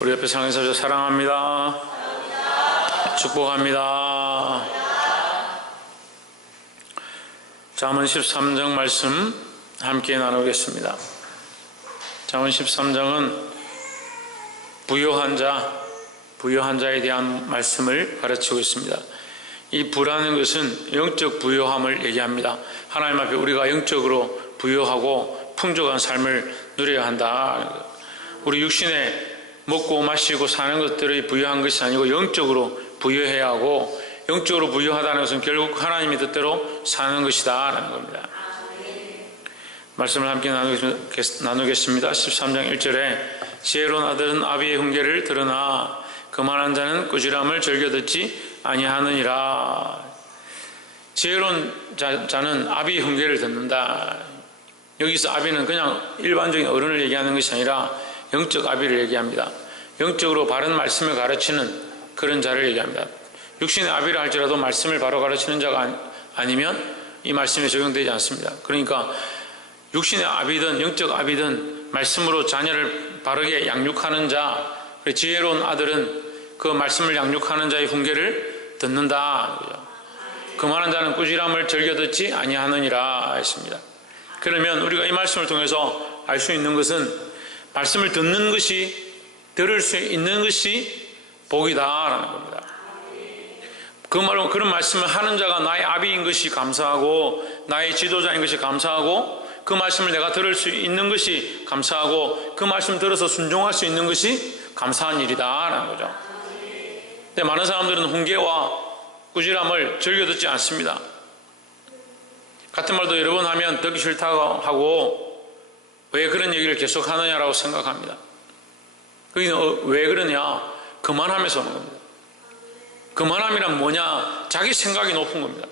우리 옆에 상에서 사랑합니다. 축복합니다. 잠언 13장 말씀 함께 나누겠습니다. 잠언 13장은 부요한 자에 대한 말씀을 가르치고 있습니다. 이 부라는 것은 영적 부요함을 얘기합니다. 하나님 앞에 우리가 영적으로 부요하고 풍족한 삶을 누려야 한다. 우리 육신에 먹고 마시고 사는 것들이 부유한 것이 아니고 영적으로 부유해야 하고, 영적으로 부유하다는 것은 결국 하나님의 뜻대로 사는 것이다 라는 겁니다. 말씀을 함께 나누겠습니다. 13장 1절에 지혜로운 아들은 아비의 훈계를 들으나 그만한 자는 꾸지람을 즐겨 듣지 아니하느니라. 지혜로운 자는 아비의 훈계를 듣는다. 여기서 아비는 그냥 일반적인 어른을 얘기하는 것이 아니라 영적 아비를 얘기합니다. 영적으로 바른 말씀을 가르치는 그런 자를 얘기합니다. 육신의 아비를 할지라도 말씀을 바로 가르치는 자가 아니면 이 말씀에 적용되지 않습니다. 그러니까 육신의 아비든 영적 아비든 말씀으로 자녀를 바르게 양육하는 자, 지혜로운 아들은 그 말씀을 양육하는 자의 훈계를 듣는다. 그만한 자는 꾸지람을 즐겨 듣지 아니하느니라 했습니다. 그러면 우리가 이 말씀을 통해서 알 수 있는 것은 말씀을 듣는 것이, 들을 수 있는 것이 복이다라는 겁니다. 그 말로 그런 말씀을 하는 자가 나의 아비인 것이 감사하고, 나의 지도자인 것이 감사하고, 그 말씀을 내가 들을 수 있는 것이 감사하고, 그 말씀 들어서 순종할 수 있는 것이 감사한 일이다라는 거죠. 근데 많은 사람들은 훈계와 꾸지람을 즐겨 듣지 않습니다. 같은 말도 여러 번 하면 듣기 싫다고 하고, 왜 그런 얘기를 계속 하느냐라고 생각합니다. 그게 왜 그러냐? 그만하면서 오는 겁니다. 그만함이란 뭐냐? 자기 생각이 높은 겁니다.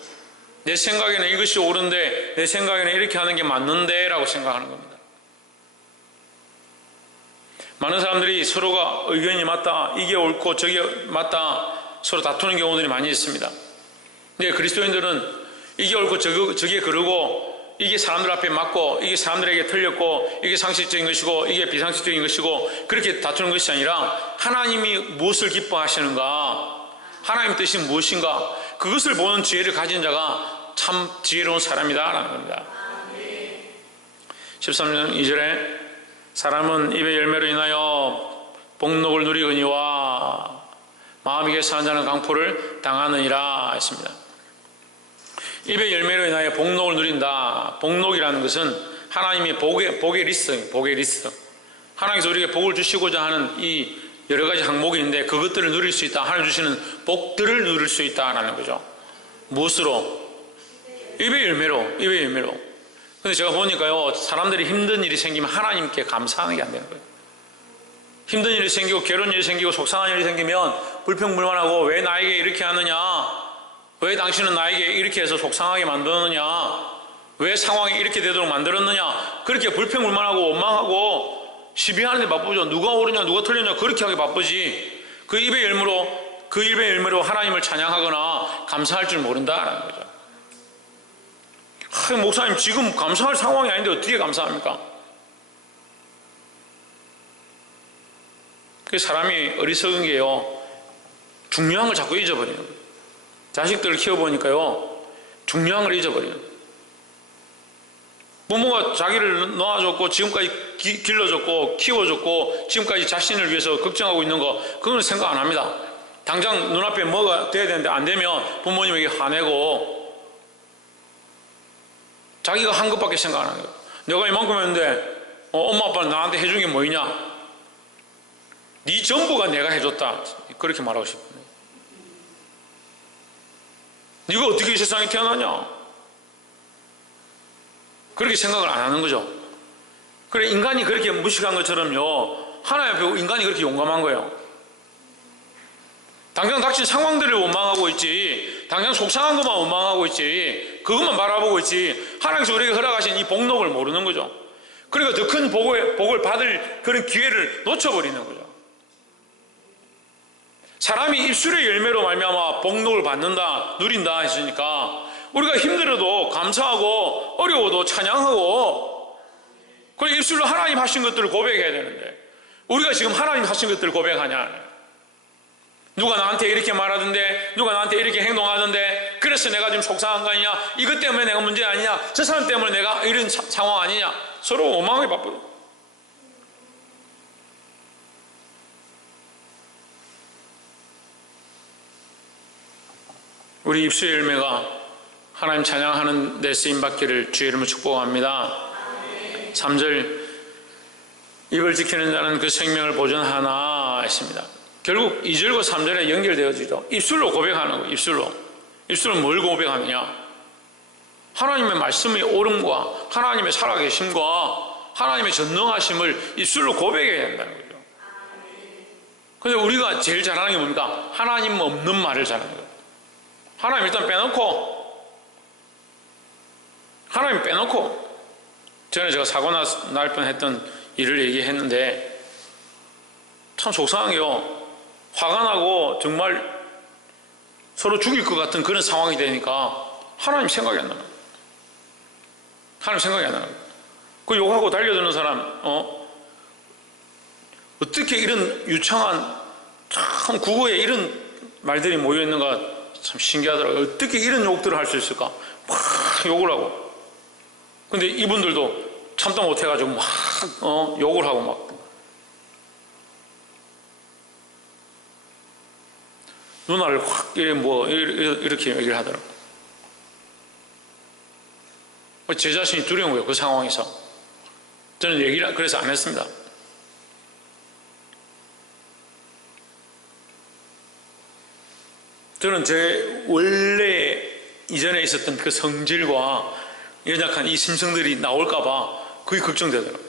내 생각에는 이것이 옳은데, 내 생각에는 이렇게 하는 게 맞는데 라고 생각하는 겁니다. 많은 사람들이 서로가 의견이 맞다, 이게 옳고 저게 맞다, 서로 다투는 경우들이 많이 있습니다. 근데 그리스도인들은 이게 옳고 저게 그르고, 이게 사람들 앞에 맞고, 이게 사람들에게 틀렸고, 이게 상식적인 것이고, 이게 비상식적인 것이고, 그렇게 다투는 것이 아니라 하나님이 무엇을 기뻐하시는가, 하나님 뜻이 무엇인가, 그것을 보는 지혜를 가진 자가 참 지혜로운 사람이다 라는 겁니다. 13장 2절에 사람은 입의 열매로 인하여 복록을 누리거니와 마음이 개사한 자는 강포를 당하느니라 했습니다. 입의 열매로 인하여 복록을 누린다. 복록이라는 것은 하나님의 복의 리스트. 하나님께서 우리에게 복을 주시고자 하는 이 여러 가지 항목이 있는데, 그것들을 누릴 수 있다. 하나님 주시는 복들을 누릴 수 있다라는 거죠. 무엇으로? 입의 열매로. 근데 제가 보니까요, 사람들이 힘든 일이 생기면 하나님께 감사하는 게 안 되는 거예요. 힘든 일이 생기고, 괴로운 일이 생기고, 속상한 일이 생기면 불평불만하고, 왜 나에게 이렇게 하느냐? 왜 당신은 나에게 이렇게 해서 속상하게 만들었느냐? 왜 상황이 이렇게 되도록 만들었느냐? 그렇게 불평불만하고 원망하고 시비하는 데 바쁘죠. 누가 옳으냐 누가 틀렸냐 그렇게 하기 바쁘지, 그 입의 열매로 하나님을 찬양하거나 감사할 줄 모른다라는 거죠. 목사님 지금 감사할 상황이 아닌데 어떻게 감사합니까? 그 사람이 어리석은 게요, 중요한 걸 자꾸 잊어버리는 거예요. 자식들을 키워보니까요, 중요한 걸 잊어버려요. 부모가 자기를 낳아줬고, 지금까지 길러줬고, 키워줬고, 지금까지 자신을 위해서 걱정하고 있는 거, 그건 생각 안 합니다. 당장 눈앞에 뭐가 돼야 되는데 안 되면 부모님에게 화내고, 자기가 한 것밖에 생각 안 하는 거예요. 내가 이만큼 했는데, 엄마 아빠는 나한테 해준 게 뭐이냐? 네 전부가 내가 해줬다. 그렇게 말하고 싶어요. 네가 어떻게 이 세상에 태어나냐? 그렇게 생각을 안 하는 거죠. 그래, 인간이 그렇게 무식한 것처럼요, 하나님 앞에 인간이 그렇게 용감한 거예요. 당장 닥친 상황들을 원망하고 있지, 당장 속상한 것만 원망하고 있지, 그것만 바라보고 있지, 하나님께서 우리에게 허락하신 이 복록을 모르는 거죠. 그러니까 더 큰 복을 받을 그런 기회를 놓쳐버리는 거죠. 사람이 입술의 열매로 말미암아 복록을 받는다, 누린다 했으니까, 우리가 힘들어도 감사하고 어려워도 찬양하고, 그리고 입술로 하나님 하신 것들을 고백해야 되는데, 우리가 지금 하나님 하신 것들을 고백하냐? 누가 나한테 이렇게 말하던데, 누가 나한테 이렇게 행동하던데, 그래서 내가 지금 속상한 거 아니냐? 이것 때문에 내가 문제 아니냐? 저 사람 때문에 내가 이런 상황 아니냐? 서로 원망하게 바쁘다. 우리 입술의 열매가 하나님 찬양하는 데 쓰임받기를 주의 이름으로 축복합니다. 3절, 입을 지키는 자는 그 생명을 보존하나 했습니다. 결국 2절과 3절에 연결되어지죠. 입술로 고백하는 거예요. 입술로 뭘 고백하느냐? 하나님의 말씀의 옳음과 하나님의 살아계심과 하나님의 전능하심을 입술로 고백해야 된다는 거죠. 그런데 우리가 제일 잘하는 게 뭡니까? 하나님 없는 말을 잘하는 거예요. 하나님 일단 빼놓고, 하나님 빼놓고, 전에 제가 사고 날 뻔했던 일을 얘기했는데 참 속상한 게요, 화가 나고 정말 서로 죽일 것 같은 그런 상황이 되니까 하나님 생각이 안 나요. 하나님 생각이 안 나요. 그 욕하고 달려드는 사람, 어떻게 이런 유창한 참 국어에 이런 말들이 모여있는가 참 신기하더라고요. 어떻게 이런 욕들을 할 수 있을까? 막 욕을 하고. 근데 이분들도 참다 못해가지고 막 욕을 하고 막 누나를 확 이렇게 얘기를 하더라고요. 제 자신이 두려운 거예요. 그 상황에서. 저는 얘기를 그래서 안 했습니다. 저는 제 원래 이전에 있었던 그 성질과 연약한 이 심성들이 나올까봐 그게 걱정되더라고요.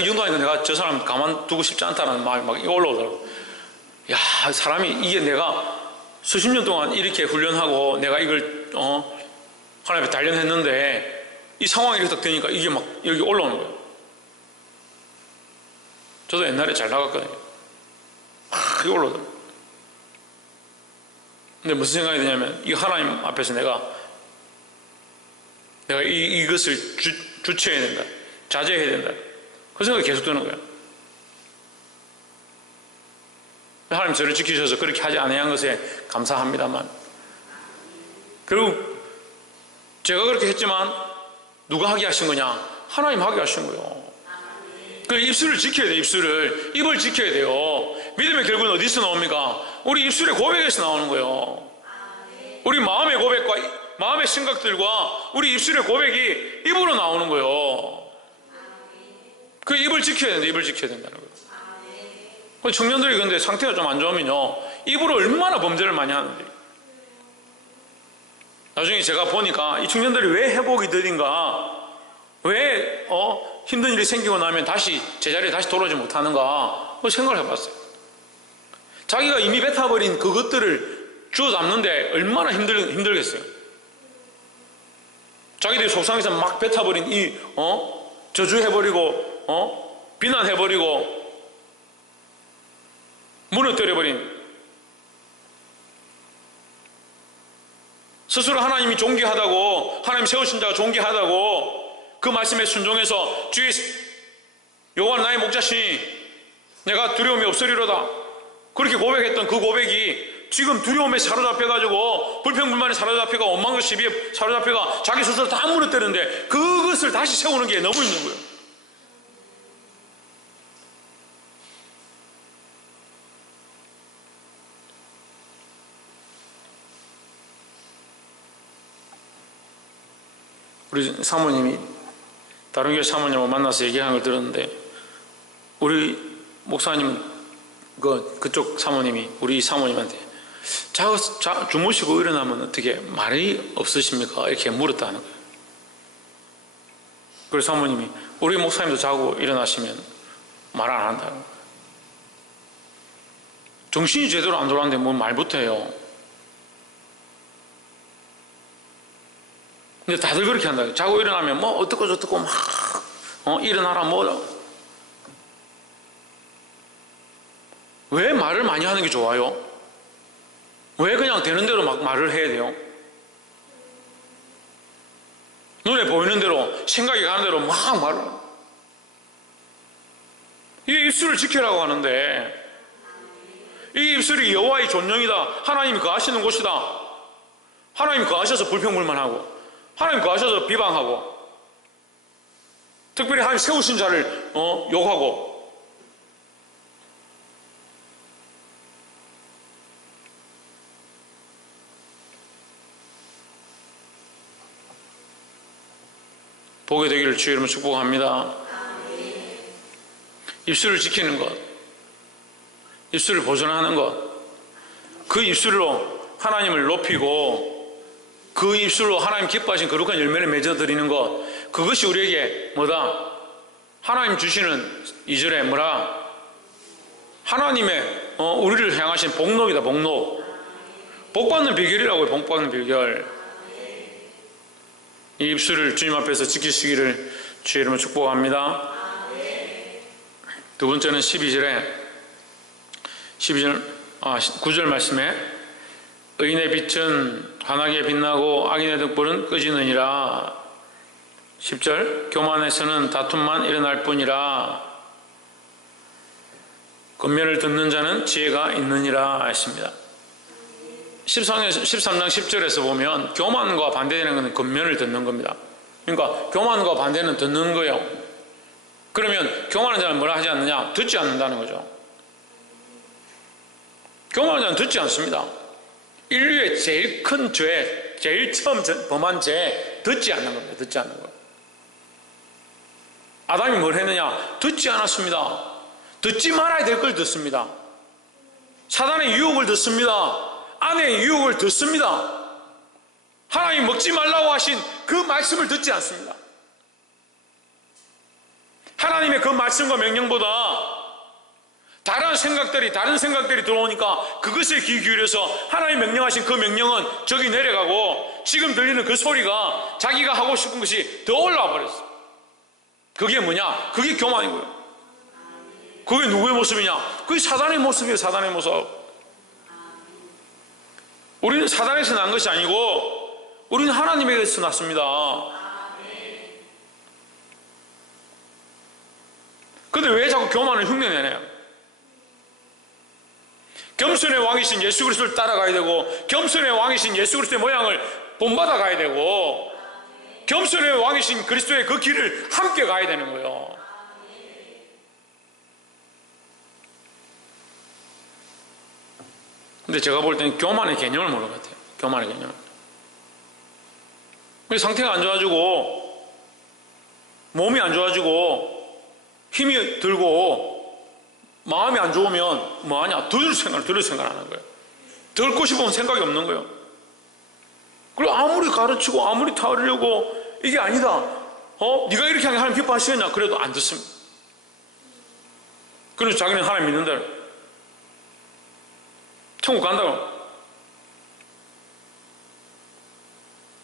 이 정도 하니까 내가 저 사람 가만두고 싶지 않다는 마음이 막 올라오더라고요. 야, 사람이 이게 내가 수십 년 동안 이렇게 훈련하고 내가 이걸 하나님 앞에 단련했는데 이 상황이 이렇게 딱 되니까 이게 막 여기 올라오는 거예요. 저도 옛날에 잘 나갔거든요. 이게 올라오더라고요. 근데 무슨 생각이 드냐면 이 하나님 앞에서 내가 이것을 주체해야 된다, 자제해야 된다, 그 생각이 계속 드는 거예요. 하나님 저를 지키셔서 그렇게 하지 않아야 한 것에 감사합니다만, 결국 제가 그렇게 했지만 누가 하게 하신 거냐? 하나님 하게 하신 거예요. 그 입술을 지켜야 돼요. 입을 지켜야 돼요. 믿음의 결국은 어디서 나옵니까? 우리 입술의 고백에서 나오는 거예요. 우리 마음의 고백과 마음의 생각들과 우리 입술의 고백이 입으로 나오는 거예요. 그 입을 지켜야 된다. 입을 지켜야 된다는 거예요. 청년들이 근데 상태가 좀 안 좋으면요, 입으로 얼마나 범죄를 많이 하는데. 나중에 제가 보니까 이 청년들이 왜 회복이 더딘가, 왜 힘든 일이 생기고 나면 다시 제자리에 다시 돌아오지 못하는가, 그 생각을 해봤어요. 자기가 이미 뱉어버린 그것들을 주워 담는데 얼마나 힘들겠어요. 자기들이 속상해서 막 뱉어버린 저주해버리고 비난해버리고 무너뜨려버린, 스스로 하나님이 존귀하다고, 하나님 세우신 자가 존귀하다고 그 말씀에 순종해서 주의 여호와는 나의 목자시니 내가 두려움이 없으리로다, 그렇게 고백했던 그 고백이 지금 두려움에 사로잡혀가지고 불평불만에 사로잡혀가 원망과 시비에 사로잡혀가 자기 스스로 다 무너뜨리는데 그것을 다시 세우는 게 너무 힘든 거예요. 우리 사모님이 다른 교회 사모님을 만나서 얘기하는 걸 들었는데, 우리 목사님은 그쪽 사모님이 우리 사모님한테 주무시고 일어나면 어떻게 말이 없으십니까? 이렇게 물었다는 거예요. 그래서 사모님이 우리 목사님도 자고 일어나시면 말 안 한다는 거예요. 정신이 제대로 안 돌아가는데 뭐 말부터 해요. 근데 다들 그렇게 한다. 자고 일어나면 뭐 어떻고 저떻고 막 일어나라 왜 말을 많이 하는 게 좋아요? 왜 그냥 되는 대로 막 말을 해야 돼요? 눈에 보이는 대로 생각이 가는 대로 막 말을. 이 입술을 지키라고 하는데, 이 입술이 여호와의 존령이다, 하나님이 거하시는 곳이다, 하나님이 거하셔서 불평불만하고 하나님이 거하셔서 비방하고 특별히 하나님 세우신 자를 욕하고, 보게 되기를 주의 이름으로 축복합니다. 입술을 지키는 것, 입술을 보존하는 것, 그 입술로 하나님을 높이고 그 입술로 하나님 기뻐하신 거룩한 열매를 맺어드리는 것, 그것이 우리에게 뭐다? 하나님 주시는 2절에 뭐라? 하나님의 우리를 향하신 복록이다. 복록. 복받는 비결이라고요. 복받는 비결. 이 입술을 주님 앞에서 지키시기를 주의 이름으로 축복합니다. 두 번째는 9절 말씀에 의인의 빛은 환하게 빛나고 악인의 등불은 꺼지느니라. 10절 교만에서는 다툼만 일어날 뿐이라. 권면을 듣는 자는 지혜가 있느니라 했습니다. 13장 10절에서 보면 교만과 반대되는 것은 권면을 듣는 겁니다. 그러니까 교만과 반대는 듣는 거예요. 그러면 교만한 자는 뭐라 하지 않느냐? 듣지 않는다는 거죠. 교만한 자는 듣지 않습니다. 인류의 제일 큰 죄, 제일 처음 범한 죄, 듣지 않는 겁니다. 듣지 않는 거예요. 아담이 뭘 했느냐? 듣지 않았습니다. 듣지 말아야 될 걸 듣습니다. 사단의 유혹을 듣습니다. 아내의 유혹을 듣습니다. 하나님 먹지 말라고 하신 그 말씀을 듣지 않습니다. 하나님의 그 말씀과 명령보다 다른 생각들이 들어오니까 그것에 귀 기울여서 하나님 명령하신 그 명령은 저기 내려가고 지금 들리는 그 소리가 자기가 하고 싶은 것이 더 올라와 버렸어요. 그게 뭐냐? 그게 교만이고요. 그게 누구의 모습이냐? 그게 사단의 모습이에요. 사단의 모습. 우리는 사단에서 난 것이 아니고 우리는 하나님에게서 났습니다. 그런데 왜 자꾸 교만을 흉내내나요? 겸손의 왕이신 예수 그리스도를 따라가야 되고, 겸손의 왕이신 예수 그리스도의 모양을 본받아 가야 되고, 겸손의 왕이신 그리스도의 그 길을 함께 가야 되는 거예요. 근데 제가 볼 때는 교만의 개념을 모르는 것 같아요. 교만의 개념. 상태가 안 좋아지고 몸이 안 좋아지고 힘이 들고 마음이 안 좋으면 뭐하냐? 들을 생각 안 하는 거예요. 듣고 싶으면 생각이 없는 거예요. 그리고 아무리 가르치고 아무리 타르려고 이게 아니다, 네가 이렇게 하면 하나님 기뻐하시겠냐? 그래도 안 듣습니다. 그래서 자기는 하나님 믿는다, 천국 간다고.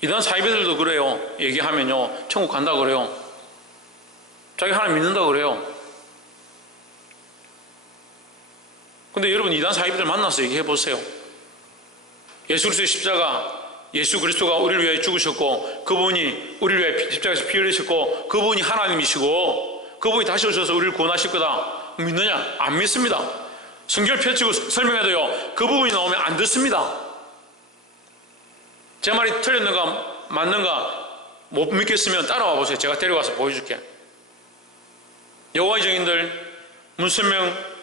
이단 사이비들도 그래요. 얘기하면요, 천국 간다고 그래요. 자기 하나님 믿는다고 그래요. 근데 여러분, 이단 사이비들 만나서 얘기해 보세요. 예수 그리스도의 십자가, 예수 그리스도가 우리를 위해 죽으셨고, 그분이 우리를 위해 십자가에서 피 흘리셨고, 그분이 하나님이시고, 그분이 다시 오셔서 우리를 구원하실 거다. 믿느냐? 안 믿습니다. 성경을 펼치고 설명해도요, 그 부분이 나오면 안 듣습니다. 제 말이 틀렸는가 맞는가 못 믿겠으면 따라와 보세요. 제가 데려가서 보여줄게. 여호와의 증인들, 문선명,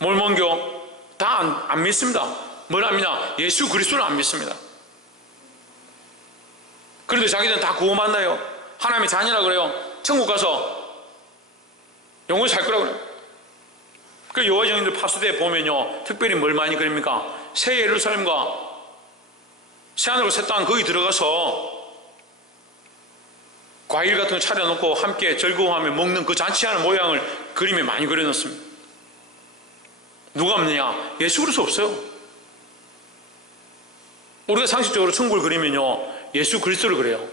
몰몬교 다 안 믿습니다. 뭘 안 믿냐? 예수 그리스도를 안 믿습니다. 그런데 자기들은 다 구원받나요? 하나님의 자녀라 그래요. 천국 가서 영원히 살 거라고 그래요. 그 여호와의 증인들 파수대에 보면요, 특별히 뭘 많이 그립니까? 새 예루살렘과 새하늘과 새 땅 거기 들어가서 과일 같은 거 차려놓고 함께 즐거워하며 먹는 그 잔치하는 모양을 그림에 많이 그려놨습니다. 누가 믿느냐? 예수 그리스도 없어요. 우리가 상식적으로 천국을 그리면요, 예수 그리스도를 그려요.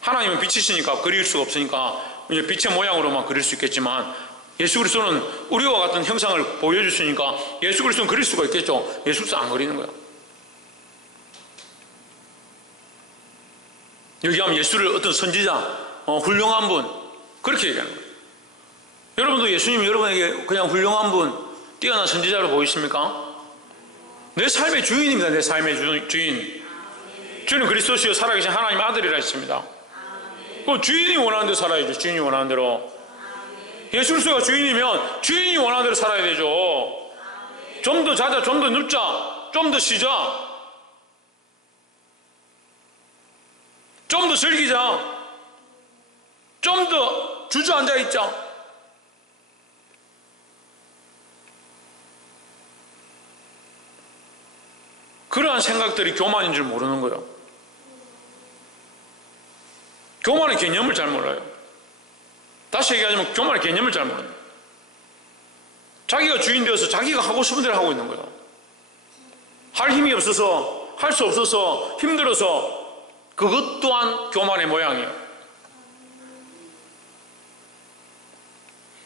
하나님은 빛이시니까 그릴 수가 없으니까 이제 빛의 모양으로만 그릴 수 있겠지만, 예수 그리스도는 우리와 같은 형상을 보여주시니까 예수 그리스도는 그릴 수가 있겠죠. 예수 그리스도 안 그리는 거예요. 여기 하면 예수를 어떤 선지자, 훌륭한 분, 그렇게 얘기하는 거예요. 여러분도 예수님 여러분에게 그냥 훌륭한 분, 뛰어난 선지자로 보이십니까? 내 삶의 주인입니다. 내 삶의 주인. 주는 그리스도시요 살아계신 하나님 아들이라 했습니다. 그 주인이 원하는 대로 살아야죠. 주인이 원하는 대로. 예수 그리스도가 주인이면 주인이 원하는 대로 살아야 되죠. 좀 더 자자, 좀 더 눕자, 좀 더 쉬자, 좀 더 즐기자, 좀 더 주저앉아 있자. 그러한 생각들이 교만인 줄 모르는 거예요. 교만의 개념을 잘 몰라요. 다시 얘기하자면 교만의 개념을 잘 몰라요. 자기가 주인 되어서 자기가 하고 싶은 대로 하고 있는 거예요. 할 힘이 없어서, 할 수 없어서, 힘들어서, 그것 또한 교만의 모양이에요.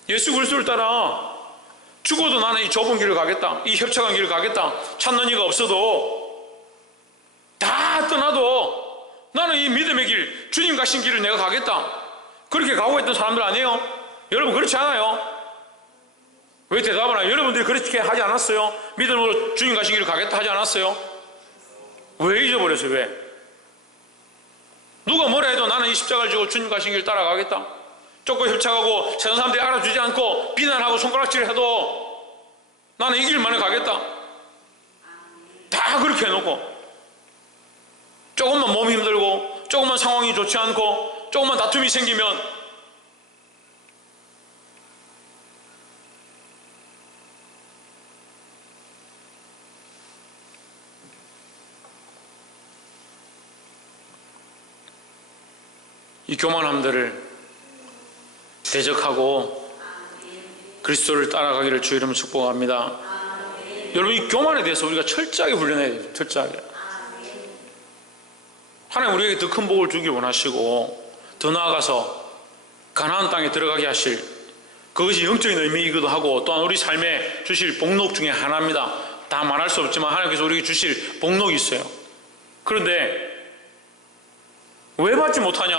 예수 그리스도를 따라 죽어도 나는 이 좁은 길을 가겠다, 이 협착한 길을 가겠다, 찾는 이가 없어도 다 떠나도 나는 이 믿음의 길, 주님 가신 길을 내가 가겠다, 그렇게 각오했던 사람들 아니에요? 여러분 그렇지 않아요? 왜 대답을 안 해요? 여러분들이 그렇게 하지 않았어요? 믿음으로 주님 가신 길을 가겠다 하지 않았어요? 왜 잊어버렸어요? 왜? 누가 뭐라 해도 나는 이 십자가를 지고 주님 가신 길을 따라가겠다, 쫓고 협착하고 세상 사람들이 알아주지 않고 비난하고 손가락질을 해도 나는 이 길만을 가겠다, 다 그렇게 해놓고 조금만 몸이 힘들고 조금만 상황이 좋지 않고 조금만 다툼이 생기면 이 교만함들을 대적하고 그리스도를 따라가기를 주 이름으로 축복합니다. 여러분 이 교만에 대해서 우리가 철저하게 훈련해야 돼요. 철저하게. 하나님 우리에게 더 큰 복을 주길 원하시고 더 나아가서 가나안 땅에 들어가게 하실, 그것이 영적인 의미이기도 하고 또한 우리 삶에 주실 복록 중에 하나입니다. 다 말할 수 없지만 하나님께서 우리에게 주실 복록이 있어요. 그런데 왜 받지 못하냐?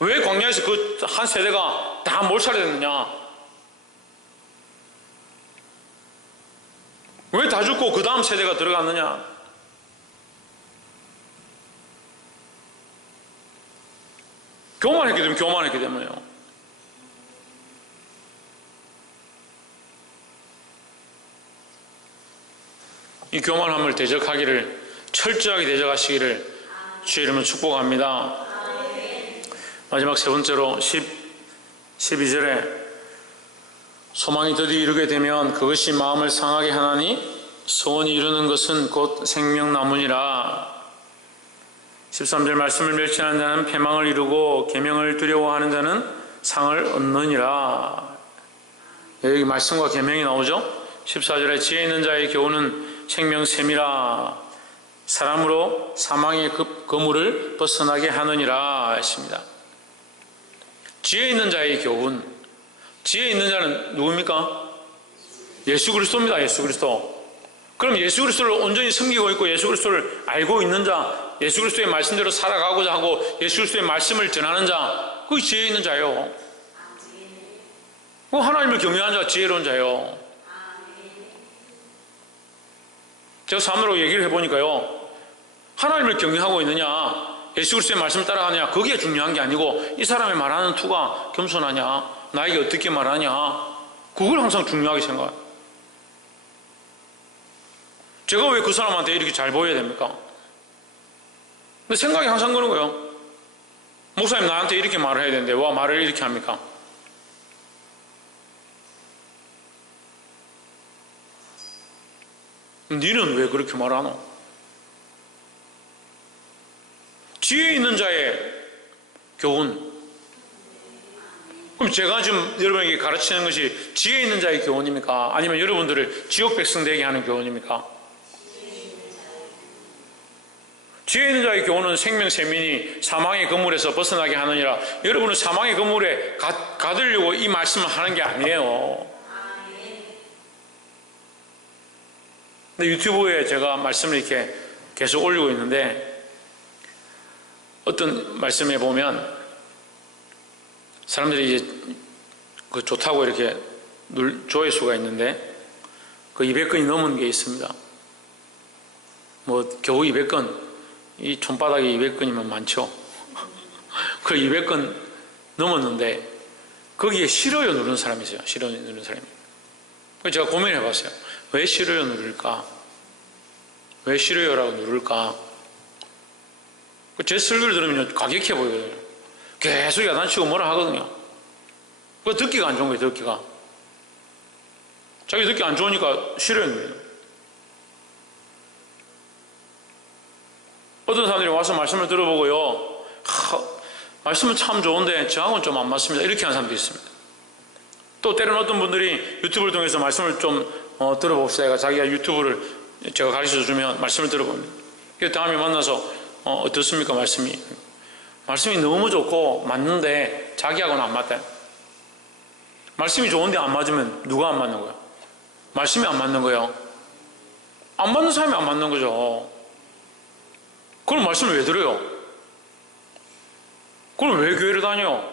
왜 광야에서 그 한 세대가 다 몰살했느냐? 왜 다 죽고 그 다음 세대가 들어갔느냐? 교만했기 때문에요. 이 교만함을 대적하기를, 철저하게 대적하시기를 주의 이름으로 축복합니다. 마지막 세 번째로 12절에 소망이 드디어 이루게 되면 그것이 마음을 상하게 하나니 소원이 이루는 것은 곧 생명나무니라. 13절 말씀을 멸치하는 자는 패망을 이루고 계명을 두려워하는 자는 상을 얻느니라. 여기 말씀과 계명이 나오죠. 14절에 지혜 있는 자의 교훈은 생명샘이라. 사람으로 사망의 그물을 벗어나게 하느니라 했습니다. 지혜 있는 자의 교훈. 지혜 있는 자는 누굽니까? 예수 그리스도입니다. 예수 그리스도. 그럼 예수 그리스도를 온전히 섬기고 있고 예수 그리스도를 알고 있는 자, 예수 그리스도의 말씀대로 살아가고자 하고 예수 그리스도의 말씀을 전하는 자, 그게 지혜 있는 자예요. 그 하나님을 경외하는 자, 지혜로운 자예요. 제가 사람들하고 얘기를 해보니까요, 하나님을 경외하고 있느냐, 예수 그리스도의 말씀을 따라가느냐, 그게 중요한 게 아니고 이 사람의 말하는 투가 겸손하냐, 나에게 어떻게 말하냐, 그걸 항상 중요하게 생각해요. 제가 왜 그 사람한테 이렇게 잘 보여야 됩니까? 근데 생각이 항상 그런 거예요. 목사님 나한테 이렇게 말을 해야 되는데 와 말을 이렇게 합니까? 니는 왜 그렇게 말하노? 지혜 있는 자의 교훈. 그럼 제가 지금 여러분에게 가르치는 것이 지혜 있는 자의 교훈입니까? 아니면 여러분들을 지옥 백성 되게 하는 교훈입니까? 지혜 있는 자의 교훈은 생명세민이 사망의 그물에서 벗어나게 하느니라. 여러분은 사망의 그물에 가두려고 이 말씀을 하는 게 아니에요. 근데 유튜브에 제가 말씀을 이렇게 계속 올리고 있는데 어떤 말씀에 보면 사람들이 이제 그 좋다고 이렇게 조회수가 있는데 그 200건이 넘은 게 있습니다. 뭐 겨우 200건, 이 손바닥에 200건이면 많죠. 그 200건 넘었는데 거기에 싫어요 누르는 사람이 있어요. 싫어요 누르는 사람이. 그래서 제가 고민해 봤어요. 왜 싫어요 누를까? 왜 싫어요라고 누를까? 제 설교를 들으면 가격해 보이거든요. 계속 야단치고 뭐라 하거든요. 그 듣기가 안 좋은 거예요. 듣기가. 자기 듣기 안 좋으니까 싫어요 누려요. 어떤 사람들이 와서 말씀을 들어보고요, 말씀은 참 좋은데 저하고는 좀 안 맞습니다, 이렇게 하는 사람도 있습니다. 또 때로는 어떤 분들이 유튜브를 통해서 말씀을 좀 들어봅시다. 자기가 유튜브를 제가 가르쳐 주면 말씀을 들어봅니다. 그래서 다음에 만나서 어떻습니까? 말씀이 너무 좋고 맞는데 자기하고는 안 맞다. 말씀이 좋은데 안 맞으면 누가 안 맞는 거예요? 말씀이 안 맞는 거예요. 안 맞는 사람이 안 맞는 거죠. 그럼 말씀을 왜 들어요? 그럼 왜 교회를 다녀요?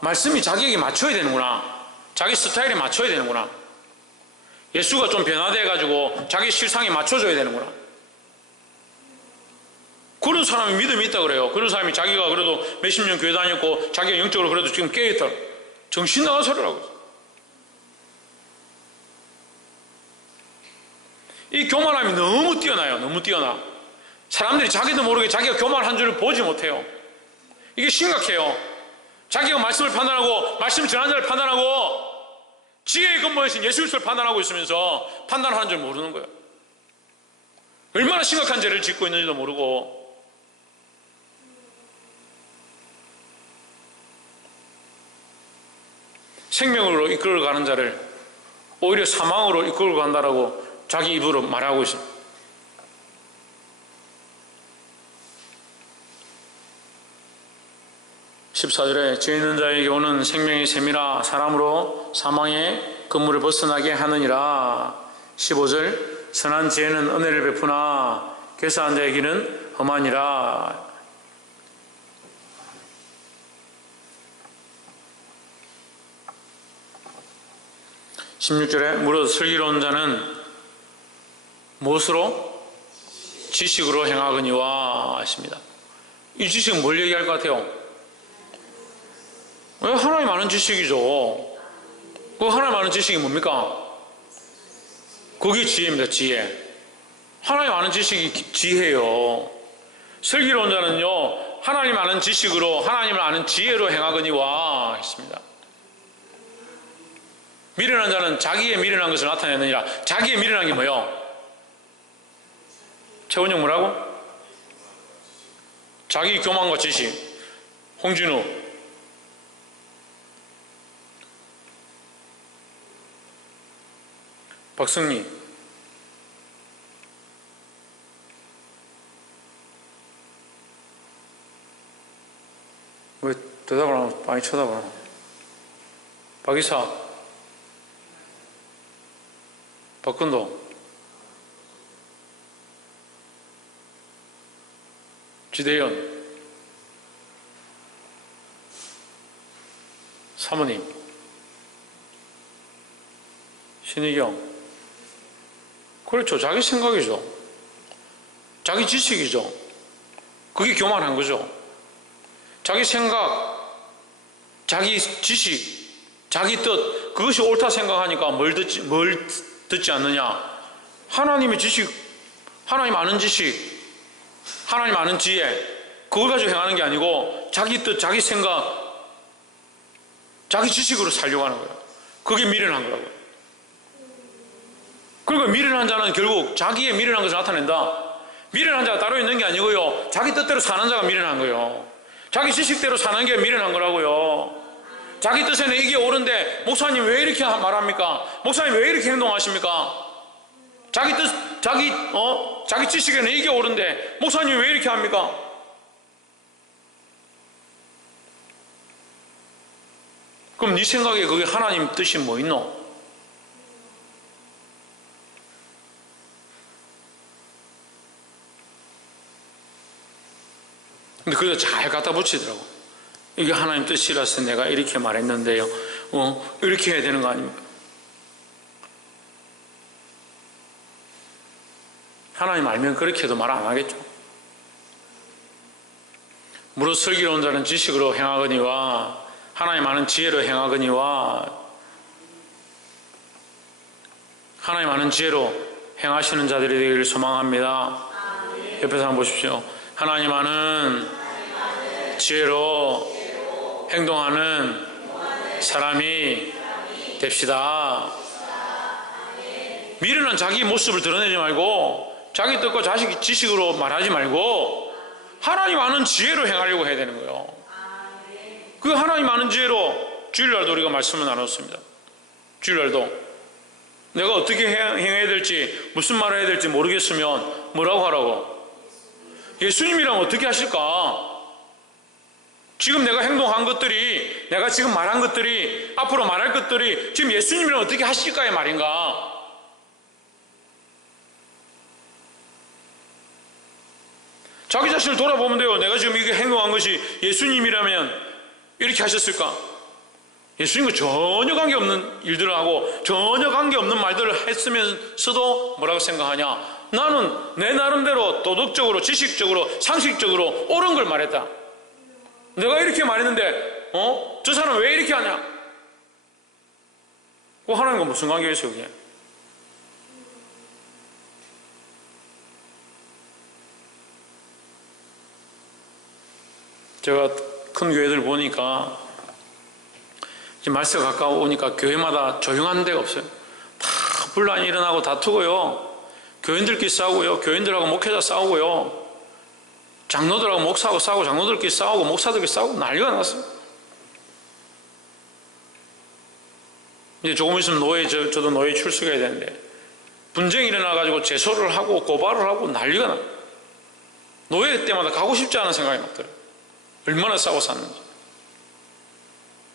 말씀이 자기에게 맞춰야 되는구나. 자기 스타일에 맞춰야 되는구나. 예수가 좀 변화돼가지고 자기 실상에 맞춰줘야 되는구나. 그런 사람이 믿음이 있다 그래요. 그런 사람이 자기가 그래도 몇십 년 교회 다녔고 자기가 영적으로 그래도 지금 깨어있다. 정신 나간 소리라고. 이 교만함이 너무 뛰어나요. 너무 뛰어나. 사람들이 자기도 모르게 자기가 교만한 줄을 보지 못해요. 이게 심각해요. 자기가 말씀을 판단하고 말씀 전한 자를 판단하고 지혜의 근본이신 예수 그리스도를 판단하고 있으면서 판단하는 줄 모르는 거예요. 얼마나 심각한 죄를 짓고 있는지도 모르고. 생명으로 이끌어가는 자를 오히려 사망으로 이끌어 간다라고 자기 입으로 말하고 있습니다. (14절에) 죄 있는 자에게 오는 생명의 셈이라 사람으로 사망의 근무를 벗어나게 하느니라. (15절) 선한 지혜는 은혜를 베푸나 괴사한 자의 길은 험하니라. (16절에) 무릇 슬기로운 자는 무엇으로? 지식으로 행하거니와 하십니다. 이 지식은 뭘 얘기할 것 같아요? 왜 하나님 아는 지식이죠. 그 하나님 아는 지식이 뭡니까? 그게 지혜입니다. 지혜. 하나님 아는 지식이 지혜예요. 슬기로운 자는요 하나님 아는 지식으로 하나님을 아는 지혜로 행하거니와 했습니다. 미련한 자는 자기의 미련한 것을 나타내느니라. 자기의 미련한 게 뭐예요? 최원영 뭐라고? 자기 교만과 지식. 홍진우 박승리 왜 대답을 안 하고 많이 쳐다봐. 박이사 박근도 지대현 사모님 신희경. 그렇죠. 자기 생각이죠. 자기 지식이죠. 그게 교만한 거죠. 자기 생각, 자기 지식, 자기 뜻, 그것이 옳다 생각하니까 뭘 듣지 않느냐? 하나님의 지식, 하나님 아는 지식, 하나님 아는 지혜, 그걸 가지고 행하는 게 아니고 자기 뜻, 자기 생각, 자기 지식으로 살려고 하는 거예요. 그게 미련한 거라고요. 그리고 미련한 자는 결국 자기의 미련한 것을 나타낸다. 미련한 자가 따로 있는 게 아니고요 자기 뜻대로 사는 자가 미련한 거예요. 자기 지식대로 사는 게 미련한 거라고요. 자기 뜻에는 이게 옳은데 목사님 왜 이렇게 말합니까? 목사님 왜 이렇게 행동하십니까? 자기 뜻, 자기 지식에는 이게 옳은데 목사님 왜 이렇게 합니까? 그럼 네 생각에 그게 하나님 뜻이 뭐 있노? 근데 그걸 잘 갖다 붙이더라고. 이게 하나님 뜻이라서 내가 이렇게 말했는데요. 이렇게 해야 되는 거 아닙니까? 하나님 알면 그렇게 해도 말 안 하겠죠. 무릇 슬기로운 자는 지식으로 행하거니와 하나님 아는 지혜로 행하거니와 하나님 아는 지혜로 행하시는 자들이 되기를 소망합니다. 옆에서 한번 보십시오. 하나님 아는 지혜로 행동하는 사람이 됩시다. 미련한 자기 모습을 드러내지 말고 자기 뜻과 자식 지식으로 말하지 말고 하나님 아는 지혜로 행하려고 해야 되는 거예요. 그 하나님 아는 지혜로 주일날도 우리가 말씀을 나눴습니다. 주일날도 내가 어떻게 행해야 될지 무슨 말을 해야 될지 모르겠으면 뭐라고 하라고? 예수님이랑 어떻게 하실까? 지금 내가 행동한 것들이, 내가 지금 말한 것들이, 앞으로 말할 것들이 지금 예수님이랑 어떻게 하실까의 말인가? 자기 자신을 돌아보면 돼요. 내가 지금 이게 행동한 것이 예수님이라면 이렇게 하셨을까? 예수님과 전혀 관계없는 일들을 하고 전혀 관계없는 말들을 했으면서도 뭐라고 생각하냐? 나는 내 나름대로 도덕적으로, 지식적으로, 상식적으로 옳은 걸 말했다. 내가 이렇게 말했는데 저 사람 왜 이렇게 하냐? 하나님과 무슨 관계가 있어요 그게? 제가 큰 교회들 보니까 이제 말세가 가까우니까 교회마다 조용한 데가 없어요. 다 분란이 일어나고 다투고요. 교인들끼리 싸우고요. 교인들하고 목회자 싸우고요. 장로들하고 목사하고 싸우고 장로들끼리 싸우고 목사들끼리 싸우고 난리가 났어요. 이제 조금 있으면 저도 노예 출석해야 되는데 분쟁이 일어나가지고 제소를 하고 고발을 하고 난리가 나요. 노예 때마다 가고 싶지 않은 생각이 막 들어요. 얼마나 싸워 샀는지.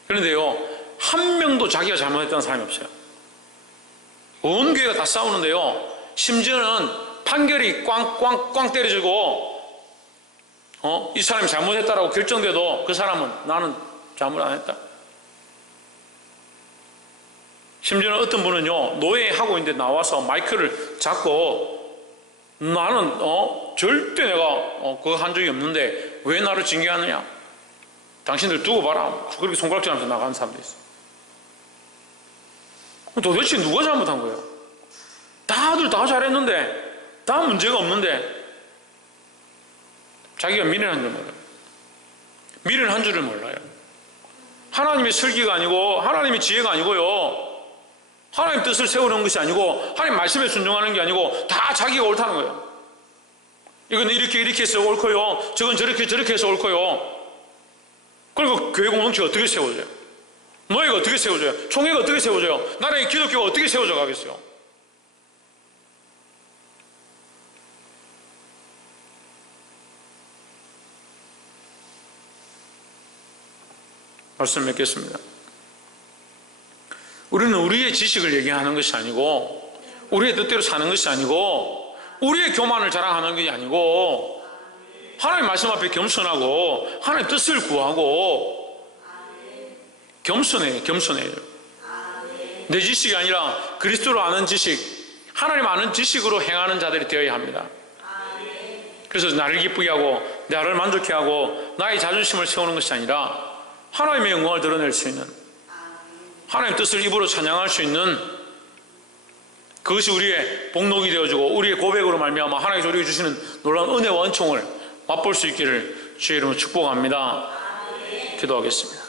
그런데요, 한 명도 자기가 잘못했다는 사람이 없어요. 온 교회가 다 싸우는데요, 심지어는 판결이 꽝꽝꽝 때려지고 이 사람이 잘못했다라고 결정돼도 그 사람은 나는 잘못 안 했다. 심지어는 어떤 분은요, 노예하고 있는데 나와서 마이크를 잡고 나는 절대 내가 그거 한 적이 없는데 왜 나를 징계하느냐? 당신들 두고 봐라. 그렇게 손가락질하면서 나가는 사람도 있어. 도대체 누가 잘못한 거예요? 다들 다 잘했는데 다 문제가 없는데 자기가 미련한 줄 몰라요. 미련한 줄을 몰라요. 하나님의 설계가 아니고 하나님의 지혜가 아니고요, 하나님 뜻을 세우는 것이 아니고 하나님 말씀에 순종하는 게 아니고 다 자기가 옳다는 거예요. 이건 이렇게 해서 옳고요, 저건 저렇게 해서 옳고요. 그리고 교회 공동체가 어떻게 세워져요? 노예가 어떻게 세워져요? 총회가 어떻게 세워져요? 나라의 기독교가 어떻게 세워져 가겠어요? 말씀 맺겠습니다. 우리는 우리의 지식을 얘기하는 것이 아니고 우리의 뜻대로 사는 것이 아니고 우리의 교만을 자랑하는 것이 아니고 하나님 말씀 앞에 겸손하고 하나님 뜻을 구하고 겸손해요. 내 지식이 아니라 그리스도를 아는 지식, 하나님 아는 지식으로 행하는 자들이 되어야 합니다. 그래서 나를 기쁘게 하고 나를 만족해 하고 나의 자존심을 세우는 것이 아니라 하나님의 영광을 드러낼 수 있는, 하나님 뜻을 입으로 찬양할 수 있는, 그것이 우리의 복록이 되어주고 우리의 고백으로 말미암아 하나님께서 우리에게 주시는 놀라운 은혜와 은총을 맛볼 수 있기를 주의 이름으로 축복합니다. 기도하겠습니다.